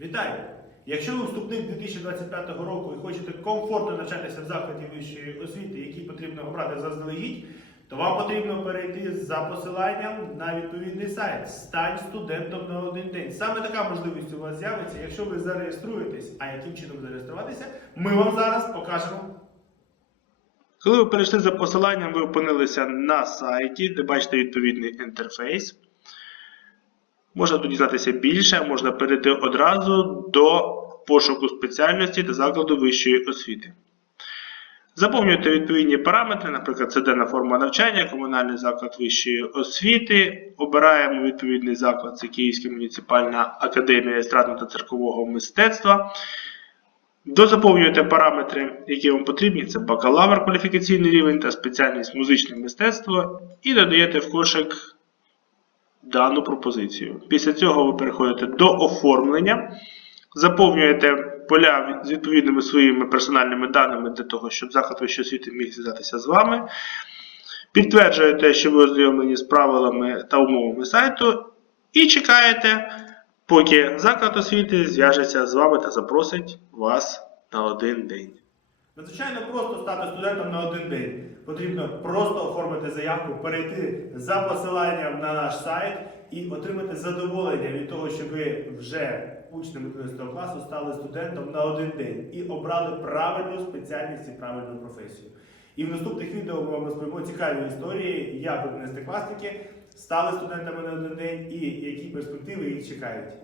Вітаю! Якщо ви вступник 2025 року і хочете комфортно навчатися в закладі вищої освіти, який потрібно обрати заздалегідь, то вам потрібно перейти за посиланням на відповідний сайт Стань студентом на один день. Саме така можливість у вас з'явиться, якщо ви зареєструєтесь. А яким чином зареєструватися, ми вам зараз покажемо. Коли ви перейшли за посиланням, ви опинилися на сайті, де бачите відповідний інтерфейс. Можна тут дізнатися більше, можна перейти одразу до пошуку спеціальності та закладу вищої освіти. Заповнюєте відповідні параметри, наприклад, це денна форма навчання, комунальний заклад вищої освіти. Обираємо відповідний заклад, це Київська муніципальна академія естрадного та циркового мистецтва. Дозаповнюєте параметри, які вам потрібні: це бакалавр, кваліфікаційний рівень та спеціальність музичне мистецтво, і додаєте в кошик дану пропозицію. Після цього ви переходите до оформлення, заповнюєте поля з відповідними своїми персональними даними для того, щоб заклад вищої освіти міг зв'язатися з вами. Підтверджуєте, що ви ознайомлені з правилами та умовами сайту, і чекаєте, поки заклад освіти зв'яжеться з вами та запросить вас на один день. Надзвичайно просто стати студентом на один день. Потрібно просто оформити заявку, перейти за посиланням на наш сайт і отримати задоволення від того, що ви вже учнем 11 класу стали студентом на один день і обрали правильну спеціальність і правильну професію. І в наступних відео ми вам розповімо цікаві історії, як 11 класники стали студентами на один день і які перспективи їх чекають.